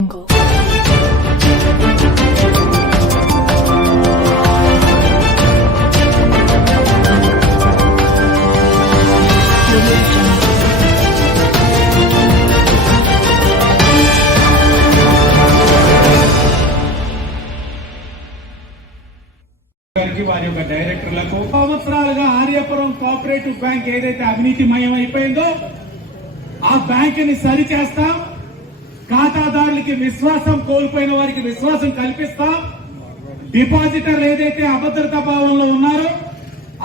jungle వారి యొక్క డైరెక్టర్లకు సంవత్సరాలుగా ఆర్యపురం కోఆపరేటివ్ బ్యాంక్ ఏదైతే అవినీతిమయం అయిపోయిందో ఆ బ్యాంక్ని సరిచేస్తాం. ఖాతాదారులకి విశ్వాసం కోల్పోయిన వారికి విశ్వాసం కల్పిస్తాం. డిపాజిటర్లు ఏదైతే అభద్రతా భావంలో ఉన్నారో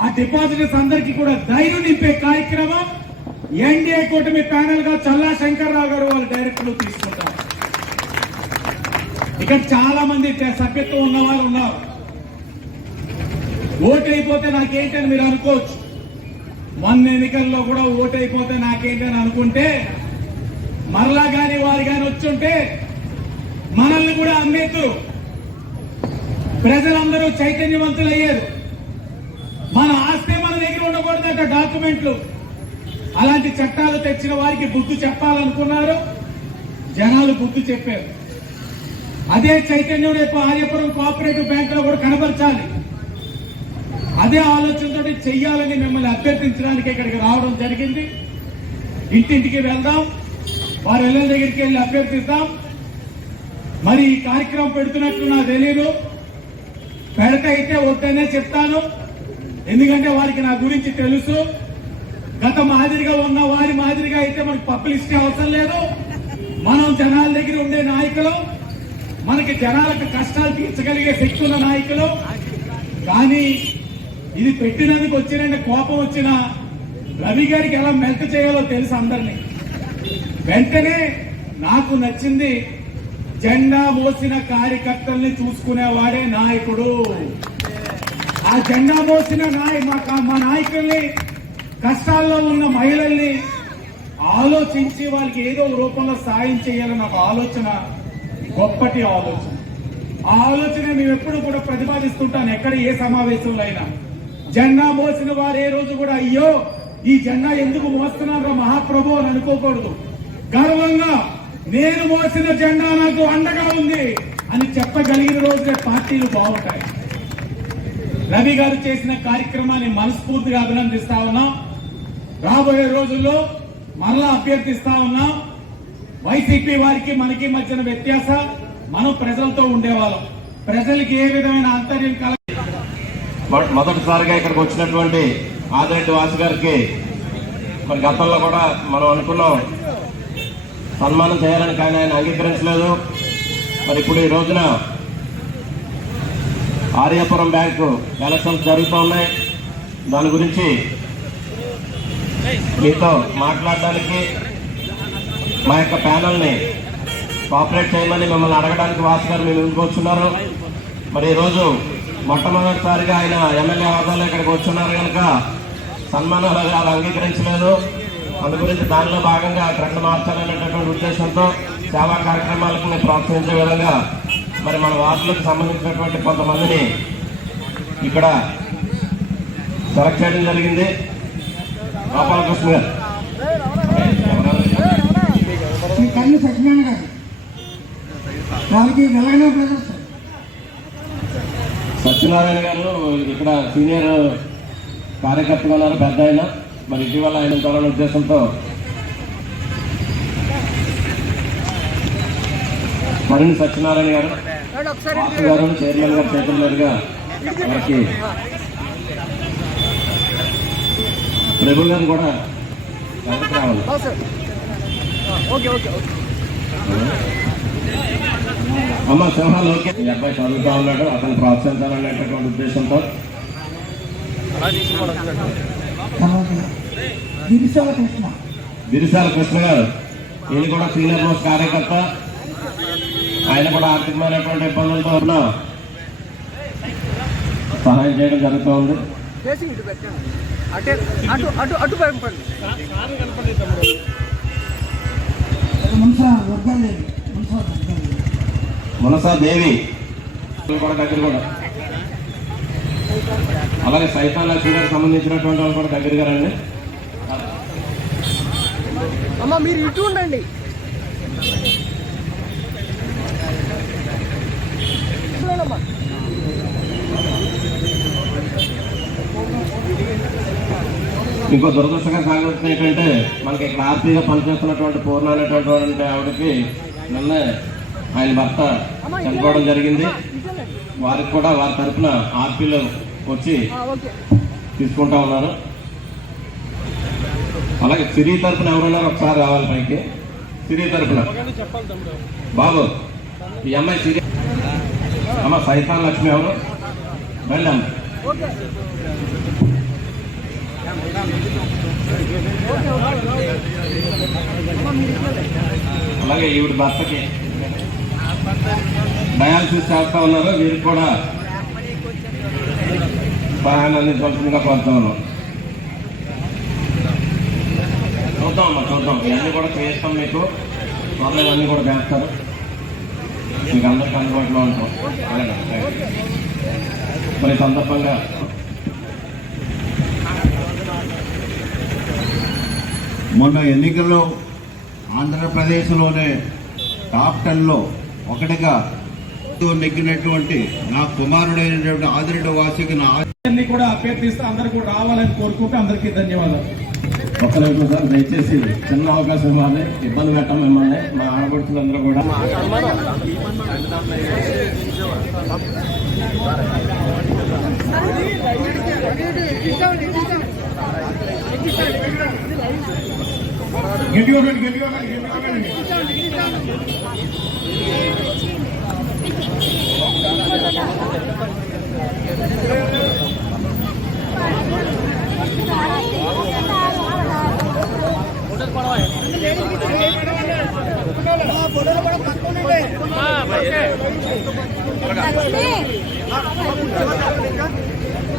ఆ డిపాజిటర్స్ అందరికీ కూడా ధైర్యం నింపే కార్యక్రమం ఎన్డీఏ కూటమి ప్యానెల్గా చల్లా శంకర్రావు గారు వాళ్ళ డైరెక్టర్లు తీసుకుంటారు. ఇక్కడ చాలా మంది సభ్యత్వం ఉన్న వాళ్ళు ఉన్నారు. ఓటైపోతే అయిపోతే నాకేంటని మీరు అనుకోవచ్చు. మొన్న ఎన్నికల్లో కూడా ఓటైపోతే అయిపోతే నాకేంటని అనుకుంటే మరలా కానీ వారు కానీ వచ్చుంటే మనల్ని కూడా అమ్మేతురు ప్రజలందరూ చైతన్యవంతులయ్యారు. మన ఆస్తే మన దగ్గర ఉండకూడదట డాక్యుమెంట్లు. అలాంటి చట్టాలు తెచ్చిన వారికి బుద్ధి చెప్పాలనుకున్నారు. జనాలు బుద్ధి చెప్పారు. అదే చైతన్యం రేపు ఆర్యపురం కోఆపరేటివ్ బ్యాంక్లో కూడా కనపరచాలి అదే ఆలోచనతో చెయ్యాలని మిమ్మల్ని అభ్యర్థించడానికి ఇక్కడికి రావడం జరిగింది. ఇంటింటికి వెళ్దాం. వారి ఇళ్ళ దగ్గరికి వెళ్ళి అభ్యర్థిస్తాం మరి ఈ కార్యక్రమం పెడుతున్నట్లు నాకు తెలియదు పెడత అయితే వద్దనే చెప్తాను. ఎందుకంటే వారికి నా గురించి తెలుసు. గత మాదిరిగా ఉన్న వారి మాదిరిగా అయితే మనకు పబ్లిసిటీ అవసరం లేదు. మనం జనాల దగ్గర ఉండే నాయకులు. మనకి జనాలకు కష్టాలు తీర్చగలిగే శక్తి ఉన్న నాయకులు. కానీ ఇది పెట్టినందుకు వచ్చినంటే కోపం వచ్చిన రవి గారికి ఎలా మెల్ట్ చేయాలో తెలుసు అందరినీ. వెంటనే నాకు నచ్చింది జెండా మోసిన కార్యకర్తల్ని చూసుకునేవాడే నాయకుడు. ఆ జెండా మోసిన నాయ మా- నాయకుల్ని కష్టాల్లో ఉన్న మహిళల్ని ఆలోచించి వాళ్ళకి ఏదో రూపంలో సాయం చేయాలని నాకు ఆలోచన గొప్పటి ఆలోచన. ఆ ఆలోచన మేము ఎప్పుడు కూడా ప్రతిపాదిస్తుంటాను ఎక్కడ ఏ సమావేశంలో అయినా. జెండా మోసిన వారు ఏ రోజు కూడా అయ్యో ఈ జెండా ఎందుకు మోస్తున్నారో మహాప్రభు అని అనుకోకూడదు. గర్వంగా నేను మోసిన జెండా నాకు అండగా ఉంది అని చెప్పగలిగిన రోజులే పార్టీలు బాగుంటాయి. రవి గారు చేసిన కార్యక్రమాన్ని మనస్ఫూర్తిగా అభినందిస్తా ఉన్నాం. రాబోయే రోజుల్లో మరలా అభ్యర్థిస్తా ఉన్నాం. వైసీపీ వారికి మనకి మధ్యన వ్యత్యాసం మనం ప్రజలతో ఉండేవాళ్ళం. ప్రజలకి ఏ విధమైన ఆంతర్యం కల మొదటిసారిగా ఇక్కడికి వచ్చినటువంటి ఆదిరెడ్డి వాసు గారికి మరి గతంలో కూడా మనం అనుకున్నాం సన్మానం చేయాలని కానీ ఆయన అంగీకరించలేదు. మరి ఇప్పుడు ఈ రోజున ఆర్యాపురం బ్యాంకు ఎలక్షన్స్ జరుగుతూ ఉన్నాయి. దాని గురించి మీతో మాట్లాడడానికి మా యొక్క ప్యానల్ని కోఆపరేట్ చేయమని మిమ్మల్ని అడగడానికి వాసు గారు మీరు ముందుకు వచ్చున్నారు మరి ఈరోజు మొట్టమొదటిసారిగా ఆయన ఎమ్మెల్యే హోదాలో ఇక్కడికి వచ్చున్నారు కనుక సన్మానాలు అవి అంగీకరించలేదు. అందు గురించి దానిలో భాగంగా ట్రెండ్ మార్చాలనేటటువంటి ఉద్దేశంతో సేవా కార్యక్రమాలకు ప్రోత్సహించే విధంగా మరి మన వార్డులకు సంబంధించినటువంటి కొంతమందిని ఇక్కడ సెలెక్ట్ చేయడం జరిగింది. గోపాలకృష్ణ గారు. కన్ను సత్యనారాయణ గారు. వాళ్ళకి వెలగనే సత్యనారాయణ గారు ఇక్కడ సీనియర్ కార్యకర్తగా ఉన్నారు పెద్ద ఆయన. మరి ఇటీవల ఆయన తోలని ఉద్దేశంతో మరిన్ని సత్యనారాయణ గారు వాసు గారు చైర్మన్ గారు చేతుల మీదుగా వారికి ప్రభు గారు కూడా వెనక్కి రావాలి. అమ్మ సింహాలు ఓకే. ఈ అబ్బాయి చదువుతా ఉన్నాడు అతను ప్రోత్సహించాలనేటటువంటి ఉద్దేశంతో. దిరిశాల కృష్ణ. గారు. ఈయన కూడా సీనియర్ మోస్ట్ కార్యకర్త. ఆయన కూడా ఆర్థికమైనటువంటి ఇబ్బందులతో ఉన్న. సహాయం చేయడం జరుగుతూ ఉంది. మనసా దేవి. కూడా దగ్గర కూడా. అలాగే సైకాలజీ గారికి సంబంధించినటువంటి వాళ్ళు కూడా దగ్గర రండి. అమ్మ మీరు ఇటు ఉండండి. ఇంకో దురదృష్టంగా సాగుతుంది ఏంటంటే మనకి ఇక్కడ పనిచేస్తున్నటువంటి పూర్ణ అనేటటువంటి ఆవిడకి నిన్న ఆయన భర్త చనిపోవడం జరిగింది. వారికి కూడా వారి తరఫున ఆర్పీలు వచ్చి తీసుకుంటా ఉన్నారు. అలాగే సిరి తరఫున ఎవరున్నారు ఒకసారి రావాలి పైకి. సిరి తరఫున బాబు ఈ అమ్మాయి సిరి అమ్మ సైతాన్ లక్ష్మి ఎవరు? వెళ్ళాం. అలాగే ఈవిడ భర్తకి. డయాలసిస్ చేస్తా ఉన్నారు. వీరికి కూడా సహాయాన్ని అందించవలసిందిగా కోరుతా చూద్దాం అమ్మా చూద్దాం. ఇవన్నీ కూడా చేస్తాం మీకు. త్వరలో ఇవన్నీ కూడా చేస్తారు. మీకు అందరికి అందుబాటులో ఉంటాం. అలాగే మరి సందర్భంగా మొన్న ఎన్నికల్లో ఆంధ్రప్రదేశ్లోనే టాప్ టెన్లో ఒకటిగా నెగ్గినటువంటి నా కుమారుడైనటువంటి ఆదిరెడ్డి వాసికి నా అన్ని కూడా అభ్యర్థిస్తూ అందరూ కూడా రావాలని కోరుకుంటూ అందరికీ ధన్యవాదాలు ఒక్క నిమిషం సార్ దయచేసి చిన్న అవకాశం ఇవ్వాలి ఇబ్బంది పెట్టాం మిమ్మల్ని మా ఆడపడుచులందరూ కూడా గట్టిగా ఉండండి, గట్టిగా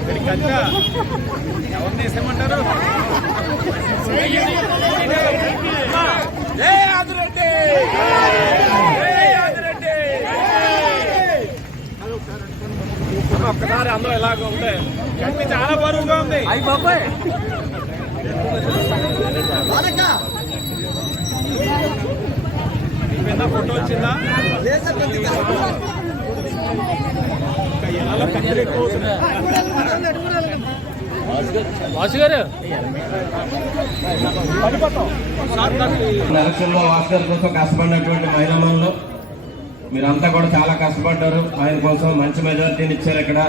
ఉండండి, గట్టిగా ఉండండి. ఒక్కసారి అందరూ ఎలాగ ఉంటే గట్టి చాలా బరువుగా ఉంది. అయ్యి బాబాయ్. ఫోటో వచ్చిందా. వాసు గారు. నాకు ఎలక్షన్లో వాస్కర్ కోసం కష్టపడినటువంటి మహిళలు మీరంతా కూడా చాలా కష్టపడ్డారు. ఆయన కోసం మంచి మెజారిటీని ఇచ్చారు ఇక్కడ.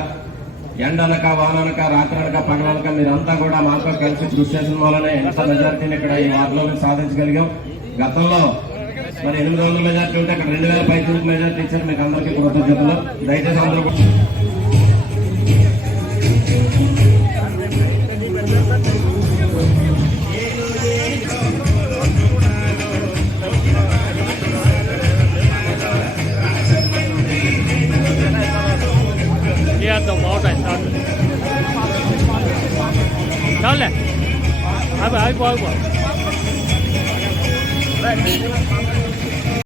ఎండనక వాననక రాత్రనక పగలనక మీరంతా కూడా మాతో కలిసి కృషి చేసిన వల్లనే ఎంత మెజారిటీని ఇక్కడ ఈ వార్డులో సాధించగలిగాం. గతంలో మరి ఎనిమిది వందల మెజారిటీ ఉంటే అక్కడ రెండు వేల పైకి మెజారిటీ ఇచ్చారు మీకు అందరికీ కృతజ్ఞతలు దయచేసి అందరూ I, I, I not Let.